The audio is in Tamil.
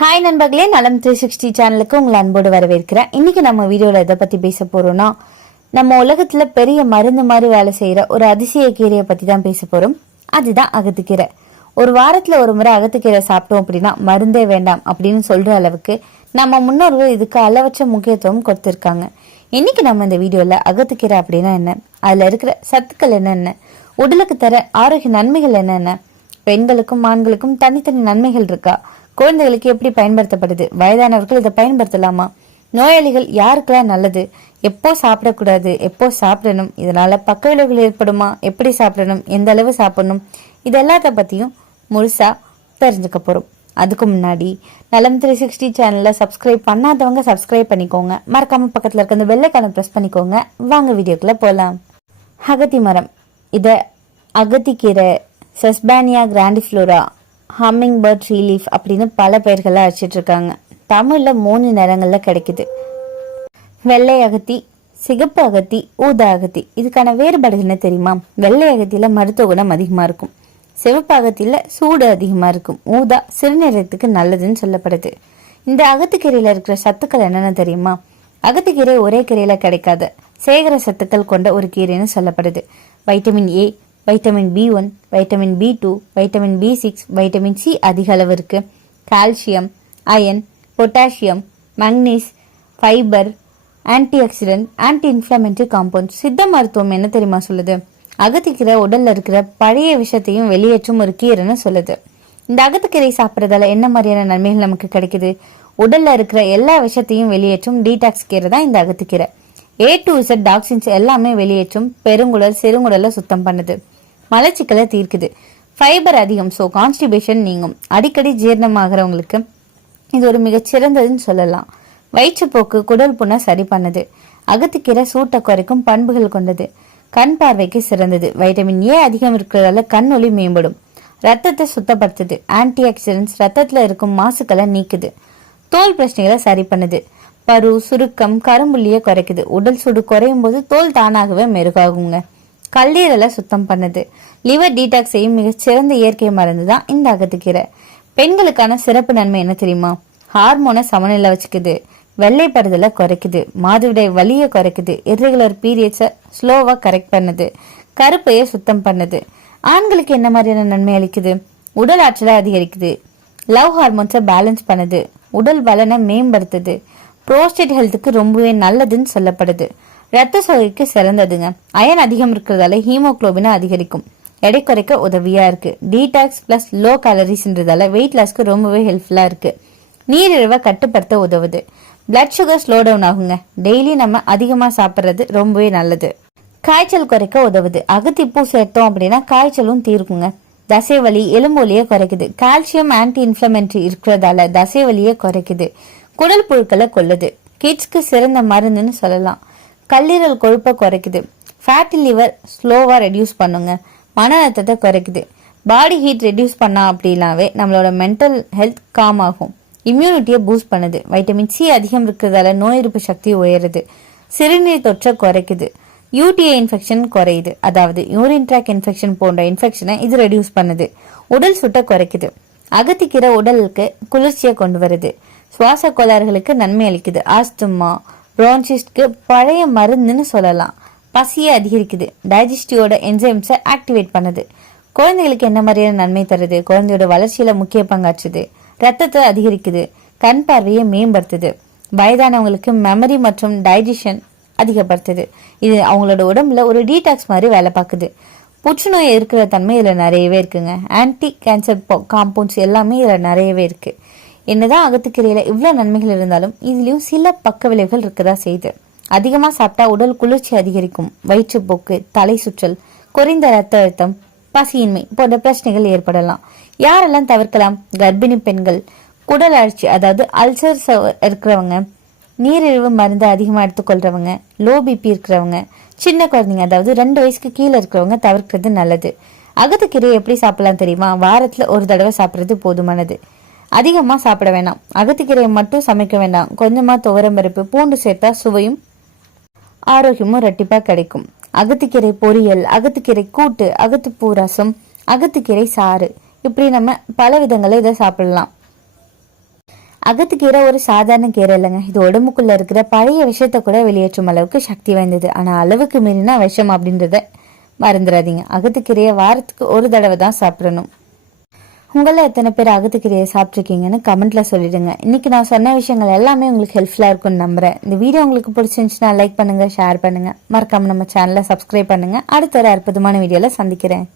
ஹாய் நண்பர்களே. நலம் த்ரீ சிக்ஸ்டி சேனலுக்கு உங்களை அன்போடு வரவேற்கிறேன். இன்றைக்கி நம்ம வீடியோவில் எதை பற்றி பேச போகிறோன்னா நம்ம உலகத்தில் பெரிய மருந்து மாதிரி வேலை செய்கிற ஒரு அதிசய கீரையை பற்றி தான் பேச போகிறோம் அதுதான் அகத்துக்கீரை. ஒரு வாரத்தில் ஒரு முறை அகத்துக்கீரை சாப்பிட்டோம் அப்படின்னா மருந்தே வேண்டாம் அப்படின்னு சொல்கிற அளவுக்கு நம்ம முன்னோர்கள் இதுக்கு அளவற்ற முக்கியத்துவம் கொடுத்துருக்காங்க. இன்னைக்கு நம்ம இந்த வீடியோவில் அகத்துக்கீரை அப்படின்னா என்ன? அதில் இருக்கிற சத்துக்கள் என்னென்ன? உடலுக்கு தர ஆரோக்கிய நன்மைகள் என்னென்ன? பெண்களுக்கும் ஆண்களுக்கும் தனித்தனி நன்மைகள் இருக்கா? குழந்தைகளுக்கு எப்படி பயன்படுத்தப்படுது? வயதானவர்கள் இதை பயன்படுத்தலாமா? நோயாளிகள் யாருக்கெல்லாம் நல்லது? எப்போ சாப்பிடக்கூடாது? எப்போ சாப்பிடணும்? இதனால பக்க விளைவுகள் ஏற்படுமா? எப்படி சாப்பிடணும்? எந்த அளவு சாப்பிடணும்? இது எல்லாத்த பத்தியும் முழுசா தெரிஞ்சுக்க போறோம். அதுக்கு முன்னாடி நலம் த்ரீ சிக்ஸ்டி சேனலில் சப்ஸ்கிரைப் பண்ணாதவங்க சப்ஸ்கிரைப் பண்ணிக்கோங்க. மறக்காம பக்கத்தில் இருக்க அந்த வெள்ளைக்கான ப்ரெஸ் பண்ணிக்கோங்க. வாங்க வீடியோக்குள்ள போகலாம் அகத்தி மரம் இதை அகத்திக்கீரை sesbania grandiflora hummingbird tree leaf அப்படின்னு பல பெயர்களை அழைச்சிட்டு இருக்காங்க தமிழில் மூணு நிறங்களில் கிடைக்குது. வெள்ளை அகத்தி சிகப்பு அகத்தி ஊதா அகத்தி. இதுக்கான வேறுபாடு என்ன தெரியுமா? வெள்ளை அகத்தியில் மருத்துவ குணம் அதிகமாக இருக்கும். சிவப்பு அகத்தியில் சூடு அதிகமாக இருக்கும். ஊதா சிறுநீரகத்துக்கு நல்லதுன்னு சொல்லப்படுது. இந்த அகத்துக்கீரையில் இருக்கிற சத்துக்கள் என்னென்ன தெரியுமா? அகத்துக்கீரை ஒரே கீரையில் கிடைக்காது. சேகர சத்துக்கள் கொண்ட ஒரு கீரைன்னு சொல்லப்படுது. Vitamin A vitamin B one vitamin B two vitamin B six vitamin C அதிக அளவு இருக்கு calcium iron potassium manganese fibre antioxidant anti inflammatory compound சித்த மருத்துவம் என்ன தெரியுமா சொல்லுது? அகத்திக்கீரை உடல்ல இருக்கிற பழைய விஷத்தையும் வெளியேற்றும் ஒரு கீரைன்னு சொல்லுது. இந்த அகத்துக்கீரை சாப்பிட்றதால என்ன மாதிரியான நன்மைகள் நமக்கு கிடைக்குது? உடல்ல இருக்கிற எல்லா விஷத்தையும் வெளியேற்றும் டீடாக்ஸ் கீரை தான் இந்த அகத்துக்கீரை. ஏ டு இசட் டாக்ஸின்ஸ் எல்லாமே வெளியேற்றும் பெருங்குடல் சிறுங்குடலை சுத்தம் பண்ணுது. மலச்சிக்கலை தீர்க்குது. ஃபைபர் அதிகம் ஸோ கான்ஸ்டிபேஷன் நீங்கும். அடிக்கடி ஜீரணமாகிறவங்களுக்கு இது ஒரு மிகச்சிறந்ததுன்னு சொல்லலாம். வயிற்றுப்போக்கு குடல் புண்ணை சரி பண்ணுது. அகத்துக்கீரை சூட்டை குறைக்கும் பண்புகள் கொண்டது. கண் பார்வைக்கு சிறந்தது. வைட்டமின் ஏ அதிகம் இருக்கிறதால கண் ஒளி மேம்படும். ரத்தத்தை சுத்தப்படுத்துது. ஆன்டி ஆக்சிடென்ட்ஸ் ரத்தத்தில் இருக்கும் மாசுக்களை நீக்குது. தோல் பிரச்சனைகளை சரி பண்ணுது. பரு சுருக்கம் கரும்புள்ளியை குறைக்குது. உடல் சூடு குறையும் போது தோல் தானாகவே மெருகாகுங்க. கல்லீரலை சுத்தம் பண்ணுது. லிவர் டீடாக்ஸ் செய்யும் மிகச்சிறந்த இயற்கை மருந்து தான் இந்த அகத்துக்கீரை. பெண்களுக்கான சிறப்பு நன்மை என்ன தெரியுமா? ஹார்மோனை சமநிலை வச்சுக்குது. வெள்ளைப்படுதலை குறைக்குது. மாதவிடாய் வலியை குறைக்குது. இர்ரெகுலர் பீரியட்ஸை ஸ்லோவாக கரெக்ட் பண்ணுது. கருப்பையை சுத்தம் பண்ணுது. ஆண்களுக்கு என்ன மாதிரியான நன்மை அளிக்குது? உடல் ஆற்றலை அதிகரிக்குது. லவ் ஹார்மோன்ஸை பேலன்ஸ் பண்ணுது. உடல் பலனை மேம்படுத்துது. ப்ரோஸ்டேட் ஹெல்த்துக்கு ரொம்பவே நல்லதுன்னு சொல்லப்படுது. ரத்த சோகைக்கு சிறந்ததுங்க. அயன் அதிகம் இருக்கிறதால ஹீமோக்ளோபினை அதிகரிக்கும். எடை குறைக்க உதவியா இருக்கு. டீடாக்ஸ் பிளஸ் லோ கேலரிஸ்ன்றதால வெயிட் லாஸ்க்கு ரொம்பவே ஹெல்ப்ஃபுல்லா இருக்கு. நீரிழிவை கட்டுப்படுத்த உதவுது. பிளட் சுகர் ஸ்லோ டவுன் ஆகுங்க. டெய்லி நம்ம அதிகமாக சாப்பிட்றது ரொம்பவே நல்லது. காய்ச்சல் குறைக்க உதவுது. அகத்திப்பூ சேர்த்தோம் அப்படின்னா காய்ச்சலும் தீர்க்குங்க. தசை வலி எலும்பு வலியை குறைக்குது. கால்சியம் ஆன்டி இன்ஃப்ளமெண்ட்ரி இருக்கிறதால தசை வலியை குறைக்குது. குடல் புழுக்களை கொல்லுது. கிட்ஸ்க்கு சிறந்த மருந்துன்னு சொல்லலாம். கல்லீரல் கொழுப்பை குறைக்குது. ஃபேட்டி லிவர் ஸ்லோவாக ரெடியூஸ் பண்ணுங்க. மன அழுத்தத்தை குறைக்குது. பாடி ஹீட் ரெடியூஸ் பண்ணால் அப்படின்னாவே நம்மளோட மென்டல் ஹெல்த் காம் ஆகும். இம்யூனிட்டியை பூஸ்ட் பண்ணுது. வைட்டமின் சி அதிகம் இருக்கிறதால நோய் எதிர்ப்பு சக்தி உயருது. சிறுநீர் தொற்றை குறைக்குது. யூடிஐ இன்ஃபெக்ஷன் குறையுது. அதாவது யூரின் ட்ராக் இன்ஃபெக்ஷன் போன்ற இன்ஃபெக்ஷனை இது ரெடியூஸ் பண்ணுது. உடல் சுட்ட குறைக்குது. அகத்திக்கிற உடலுக்கு குளிர்ச்சியை கொண்டு வருது. சுவாச கோளாறுகளுக்கு நன்மை அளிக்குது. ஆஸ்துமா பிரான்சிஸ்ட்க்கு பழைய மருந்துன்னு சொல்லலாம். பசியை அதிகரிக்குது. டைஜஸ்டியோட என்சைம்ஸை ஆக்டிவேட் பண்ணுது. குழந்தைகளுக்கு என்ன மாதிரியான நன்மை தருது? குழந்தையோட வளர்ச்சியில் முக்கிய பங்காற்றுது. ரத்தத்தை அதிகரிக்குது. கண் பார்வையை மேம்படுத்துது. வயதானவங்களுக்கு மெமரி மற்றும் டைஜஷன் அதிகப்படுத்துது. இது அவங்களோட உடம்புல ஒரு டீடாக்ஸ் மாதிரி வேலை பார்க்குது. புற்றுநோய் இருக்கிற தன்மை இதில் நிறையவே இருக்குங்க. ஆன்டி கேன்சர் காம்பவுண்ட்ஸ் எல்லாமே இதில் நிறையவே இருக்குது என்னதான் அகத்துக்கீரையில இவ்வளோ நன்மைகள் இருந்தாலும் இதுலயும் சில பக்க விளைவுகள் இருக்கதா செய்யுது அதிகமாக சாப்பிட்டா உடல் குளிர்ச்சி அதிகரிக்கும். வயிற்றுப்போக்கு தலை சுற்றல் குறைந்த ரத்த அழுத்தம் பசியின்மை போன்ற பிரச்சனைகள் ஏற்படலாம். யாரெல்லாம் தவிர்க்கலாம்? கர்ப்பிணி பெண்கள் குடல் அழற்சி அதாவது அல்சர் இருக்கிறவங்க நீரிழிவு மருந்து அதிகமாக எடுத்துக்கொள்றவங்க லோ பிபி இருக்கிறவங்க சின்ன குழந்தைங்க அதாவது ரெண்டு வயசுக்கு கீழே இருக்கிறவங்க தவிர்க்கிறது நல்லது. அகத்துக்கீரை எப்படி சாப்பிடலாம் தெரியுமா? வாரத்தில் ஒரு தடவை சாப்பிட்றது போதுமானது. அதிகமாக சாப்பிட வேண்டாம் அகத்திக்கீரையை மட்டும் சமைக்க வேண்டாம். கொஞ்சமாக துவரம்பருப்பு பூண்டு சேர்த்தா சுவையும் ஆரோக்கியமும் ரெட்டிப்பாக கிடைக்கும். அகத்துக்கீரை பொரியல் அகத்துக்கீரை கூட்டு அகத்துப்பூ ரசம் அகத்துக்கீரை சாறு. இப்படி நம்ம பல விதங்களில் இதை சாப்பிடலாம். அகத்துக்கீரை ஒரு சாதாரண கீரை இல்லைங்க. இது உடம்புக்குள்ள இருக்கிற பழைய விஷயத்தை கூட வெளியேற்றும் அளவுக்கு சக்தி வாய்ந்தது. ஆனால் அளவுக்கு மீறினா விஷம் அப்படின்றத மறந்துடாதீங்க. அகத்துக்கீரையை வாரத்துக்கு ஒரு தடவை தான் சாப்பிடணும். உங்களில் எத்தனை பேர் அகத்துக்கீரையை சாப்பிட்ருக்கீங்கன்னு கமெண்ட்டில் சொல்லிடுங்க. இன்னைக்கு நான் சொன்ன விஷயங்கள் எல்லாமே உங்களுக்கு ஹெல்ப்ஃபுல்லாக இருக்கும்னு நம்புறேன். இந்த வீடியோ உங்களுக்கு பிடிச்சிருந்துச்சுன்னா லைக் பண்ணுங்கள் ஷேர் பண்ணுங்க. மறக்காமல் நம்ம சேனலை சப்ஸ்கிரைப் பண்ணுங்க. அடுத்த ஒரு அற்புதமான வீடியோவில் சந்திக்கிறேன்.